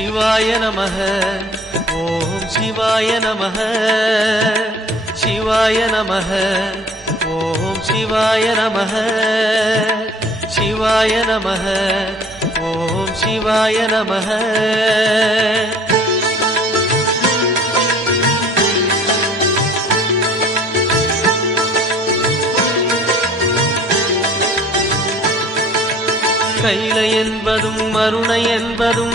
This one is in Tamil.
சிவாய நமः ஓம் சிவாய நமः சிவாய நமः ஓம் சிவாய நமः சிவாய நமः ஓம் சிவாய நமः கைலை என்பதும் அருணை என்பதும்